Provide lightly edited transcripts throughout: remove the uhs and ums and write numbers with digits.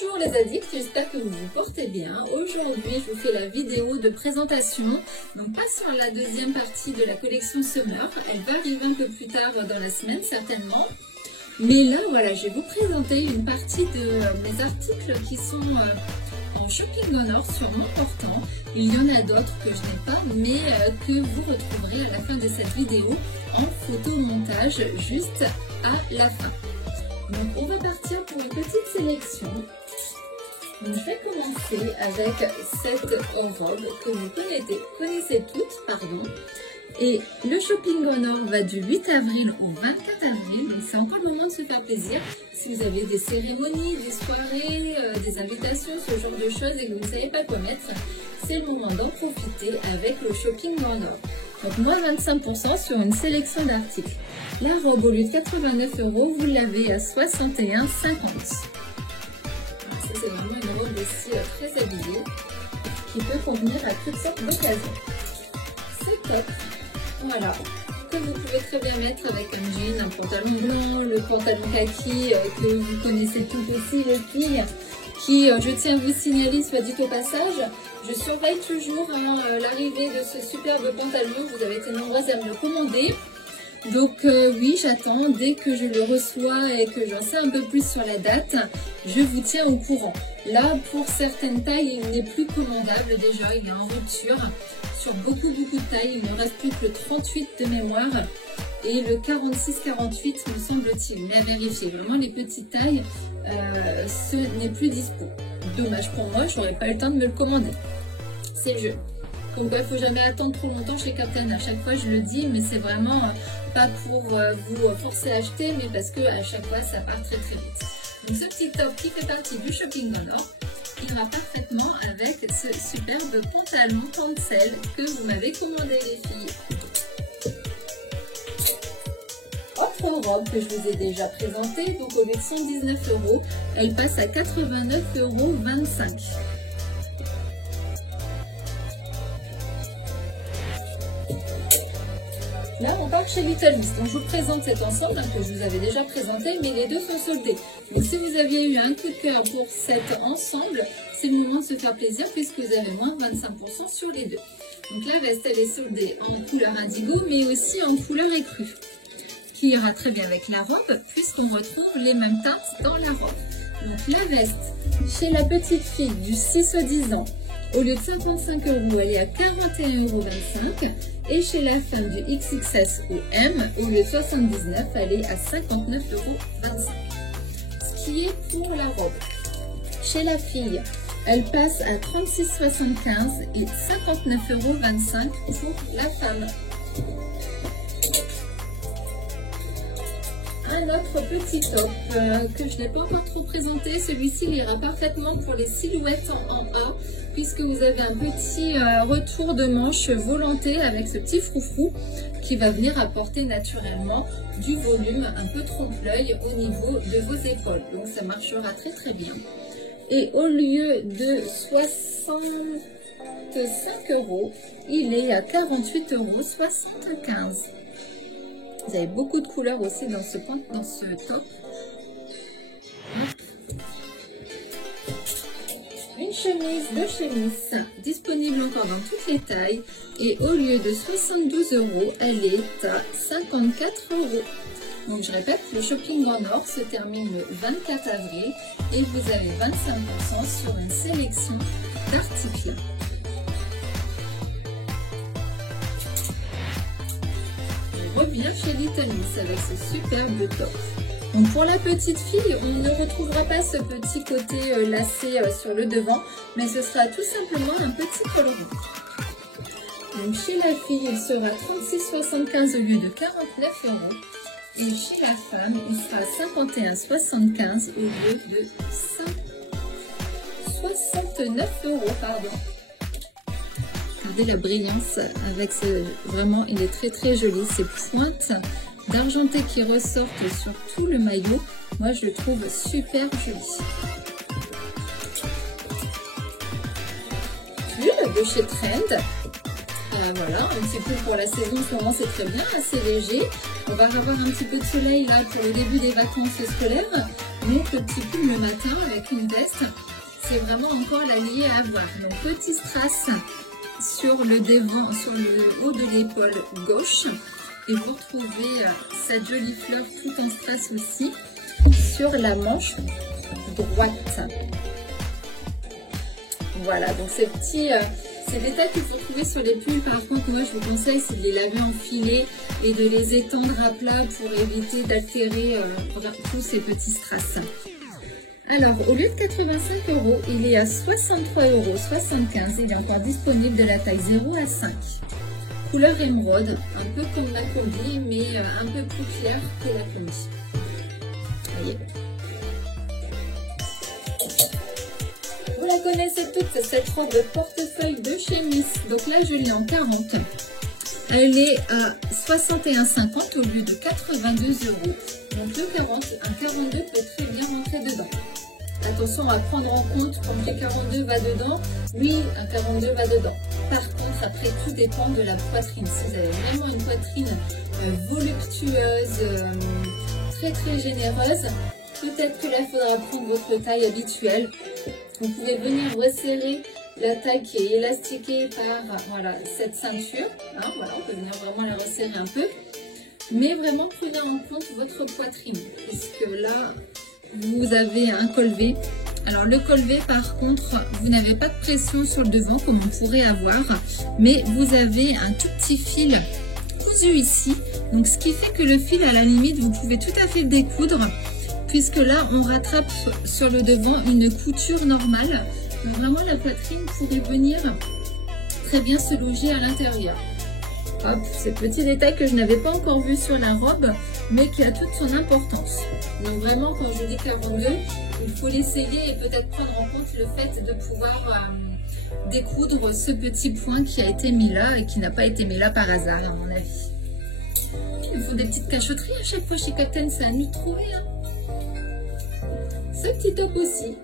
Bonjour les addicts, j'espère que vous vous portez bien. Aujourd'hui, je vous fais la vidéo de présentation. Donc pas sur la deuxième partie de la collection Summer. Elle va arriver un peu plus tard dans la semaine certainement. Mais là, voilà, je vais vous présenter une partie de mes articles qui sont en shopping en or sur mon portant. Il y en a d'autres que je n'ai pas, mais que vous retrouverez à la fin de cette vidéo en photomontage juste à la fin. Donc on va partir pour une petite sélection. Donc, je vais commencer avec cette robe que vous connaissez toutes, pardon. Et le shopping en or va du 8 avril au 24 avril, donc c'est encore le moment de se faire plaisir. Si vous avez des cérémonies, des soirées, des invitations, ce genre de choses et que vous ne savez pas quoi mettre, c'est le moment d'en profiter avec le shopping en or. Donc moins 25% sur une sélection d'articles. La robe au lieu de 89 €, vous l'avez à 61,50 €. Ça c'est vraiment une robe aussi très habillée qui peut convenir à toutes sortes d'occasions. C'est top. Voilà, que vous pouvez très bien mettre avec un jean, un pantalon blanc, le pantalon kaki que vous connaissez toutes aussi les filles, qui, je tiens à vous signaler, soit dit au passage, je surveille toujours l'arrivée de ce superbe pantalon, vous avez été nombreuses à me le commander. Donc oui, j'attends, dès que je le reçois et que j'en sais un peu plus sur la date, je vous tiens au courant. Là, pour certaines tailles, il n'est plus commandable déjà, il est en rupture. Sur beaucoup de tailles, il ne reste plus que le 38 de mémoire et le 46-48 me semble-t-il, mais à vérifier. Vraiment les petites tailles, ce n'est plus dispo. Dommage pour moi, j'aurais pas le temps de me le commander. C'est le jeu. Donc il ne faut jamais attendre trop longtemps chez Captain. À chaque fois je le dis, mais c'est vraiment pas pour vous forcer à acheter, mais parce que à chaque fois ça part très vite. Donc ce petit top qui fait partie du shopping en or, il va parfaitement avec ce superbe pantalon cancel que vous m'avez commandé les filles. Autre robe que je vous ai déjà présentée, donc au lieu de 119 €, elle passe à 89,25 €. Là, on part chez Little Miss. Donc, je vous présente cet ensemble que je vous avais déjà présenté, mais les deux sont soldés. Donc, si vous aviez eu un coup de cœur pour cet ensemble, c'est le moment de se faire plaisir puisque vous avez moins 25% sur les deux. Donc, la veste, elle est soldée en couleur indigo, mais aussi en couleur écrue, qui ira très bien avec la robe puisqu'on retrouve les mêmes teintes dans la robe. Donc, la veste, chez la petite fille du 6 au 10 ans, au lieu de 55 €, elle est à 41,25 €. Et chez la femme du XXS ou M, au lieu de 79, elle est à 59,25 €. Ce qui est pour la robe. Chez la fille, elle passe à 36,75 € et 59,25 € pour la femme. Un autre petit top que je n'ai pas encore trop présenté, celui-ci ira parfaitement pour les silhouettes en A, puisque vous avez un petit retour de manche volanté avec ce petit froufrou qui va venir apporter naturellement du volume, un peu trompe-l'œil au niveau de vos épaules. Donc ça marchera très bien. Et au lieu de 65 €, il est à 48,75 €. Vous avez beaucoup de couleurs aussi dans ce top. Une chemise de chez Miss, disponible encore dans toutes les tailles. Et au lieu de 72 €, elle est à 54 €. Donc je répète, le shopping en or se termine le 24 avril et vous avez 25% sur une sélection d'articles. On revient chez Little Miss avec ce superbe top. Donc pour la petite fille, on ne retrouvera pas ce petit côté lacé sur le devant, mais ce sera tout simplement un petit coloris. Donc chez la fille, il sera 36,75 € au lieu de 49 €. Et chez la femme, il sera 51,75 € au lieu de 69 €, pardon. Regardez la brillance avec ce, vraiment, il est très joli, ces pointes d'argenté qui ressortent sur tout le maillot. Moi, je le trouve super joli. Pull de chez Trend. Voilà, un petit peu pour la saison, en ce moment c'est très bien, assez léger. On va avoir un petit peu de soleil là pour le début des vacances scolaires. Donc le petit pull le matin avec une veste, c'est vraiment encore l'allié à avoir. Donc petit strass sur le devant, sur le haut de l'épaule gauche. Et vous retrouvez cette jolie fleur tout en strass aussi sur la manche droite. Voilà, donc ces détails que vous retrouvez sur les pulls, par contre, moi je vous conseille, c'est de les laver en filet et de les étendre à plat pour éviter d'altérer tous ces petits strass. Alors, au lieu de 85 €, il est à 63,75 €. Il est encore disponible de la taille 0 à 5. Couleur émeraude, un peu comme la combi, mais un peu plus clair que la combi. Voyez. Vous la connaissez toute, cette robe de portefeuille de chez Miss. Donc là, je l'ai en 40. Elle est à 61,50 € au lieu de 82 €. Donc le 40, un 42 peut très bien rentrer dedans. Attention à prendre en compte quand le 42 va dedans, oui, un 42 va dedans. Par contre, après, tout dépend de la poitrine. Si vous avez vraiment une poitrine voluptueuse, très très généreuse, peut-être que là, il faudra prendre votre taille habituelle. Vous pouvez venir resserrer la taille qui est élastiquée par voilà, cette ceinture. Hein, voilà, on peut venir vraiment la resserrer un peu. Mais vraiment, prenez en compte votre poitrine, puisque là, vous avez un col V. Alors le col V, par contre, vous n'avez pas de pression sur le devant comme on pourrait avoir, mais vous avez un tout petit fil cousu ici. Donc ce qui fait que le fil, à la limite, vous pouvez tout à fait le découdre, puisque là, on rattrape sur le devant une couture normale. Donc vraiment, la poitrine pourrait venir très bien se loger à l'intérieur. Hop, ces petits détails que je n'avais pas encore vus sur la robe, mais qui a toute son importance. Donc vraiment, quand je dis 42, il faut l'essayer et peut-être prendre en compte le fait de pouvoir découdre ce petit point qui a été mis là et qui n'a pas été mis là par hasard, à mon avis. Il faut des petites cachotteries à chaque fois chez Captain, c'est à nous de trouver. Hein. Ce petit top aussi.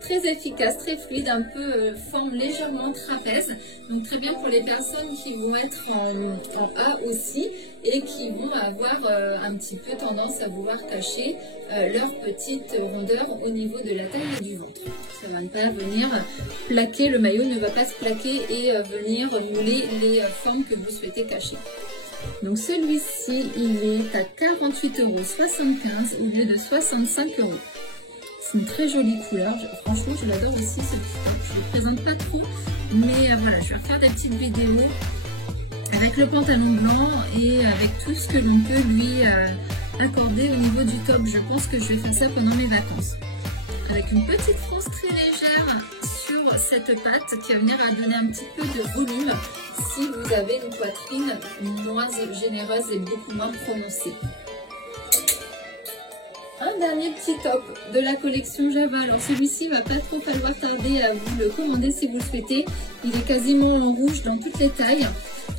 Très efficace, très fluide, un peu forme légèrement trapèze. Donc très bien pour les personnes qui vont être en A aussi et qui vont avoir un petit peu tendance à vouloir cacher leur petite rondeur au niveau de la taille et du ventre. Ça va ne pas venir plaquer, le maillot ne va pas se plaquer et venir mouler les formes que vous souhaitez cacher. Donc celui-ci, il est à 48,75 € au lieu de 65 €. C'est une très jolie couleur, franchement je l'adore aussi ce petit top. Je ne le présente pas trop, mais voilà, je vais faire des petites vidéos avec le pantalon blanc et avec tout ce que l'on peut lui accorder au niveau du top. Je pense que je vais faire ça pendant mes vacances. Avec une petite fronce très légère sur cette patte qui va venir à donner un petit peu de volume si vous avez une poitrine moins généreuse et beaucoup moins prononcée. Un dernier petit top de la collection Java. Alors celui-ci va pas trop falloir tarder à vous le commander si vous le souhaitez. Il est quasiment en rouge dans toutes les tailles.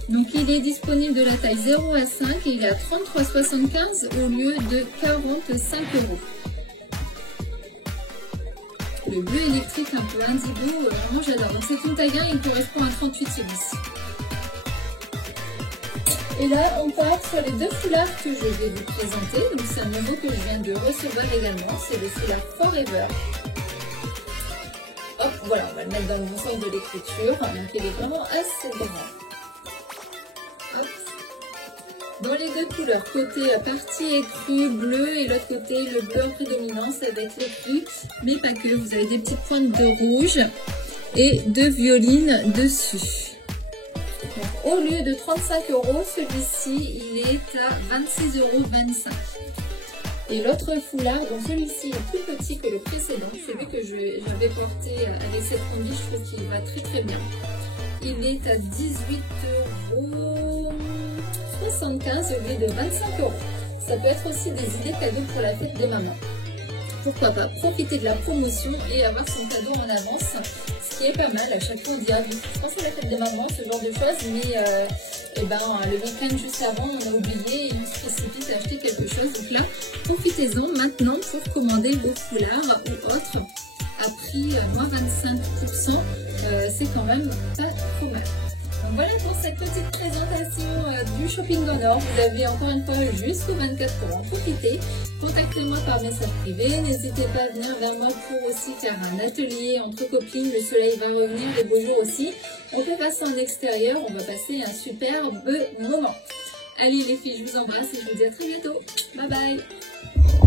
Donc il est disponible de la taille 0 à 5 et il est à 33,75 € au lieu de 45 €. Le bleu électrique un peu indigo, vraiment j'adore. Donc c'est une taille 1, il correspond à 38 celui-ci. Et là, on part sur les deux foulards que je vais vous présenter. Donc, c'est un nouveau que je viens de recevoir également. C'est le foulard Forever. Hop, voilà, on va le mettre dans le bon sens de l'écriture. Donc, il est vraiment assez grand. Hop. Dans les deux couleurs, côté partie écrue bleu et l'autre côté le bleu en prédominance avec l'écru. Mais pas que, vous avez des petites pointes de rouge et de violine dessus. Donc, au lieu de 35 €, celui-ci, il est à 26,25 €. Et l'autre foulard, donc celui-ci est plus petit que le précédent, celui que j'avais porté avec cette combi, je trouve qu'il va très très bien. Il est à 18,75 € au lieu de 25 €. Ça peut être aussi des idées cadeaux pour la fête des mamans. Pourquoi pas profiter de la promotion et avoir son cadeau en avance, ce qui est pas mal. À chaque fois on dit ah oui, je pense à la fête des mamans, ce genre de choses, mais le week-end juste avant on a oublié et on se précipite à acheter quelque chose. Donc là, profitez-en maintenant pour commander vos foulards ou autres à prix moins 25%, c'est quand même pas trop mal. Donc voilà pour cette petite présentation du shopping au Nord. Vous avez encore une fois jusqu'au 24 pour en profiter. Contactez-moi par message privé. N'hésitez pas à venir vers moi pour aussi faire un atelier entre copines. Le soleil va revenir, les beaux jours aussi. On peut passer en extérieur. On va passer un superbe moment. Allez les filles, je vous embrasse et je vous dis à très bientôt. Bye bye.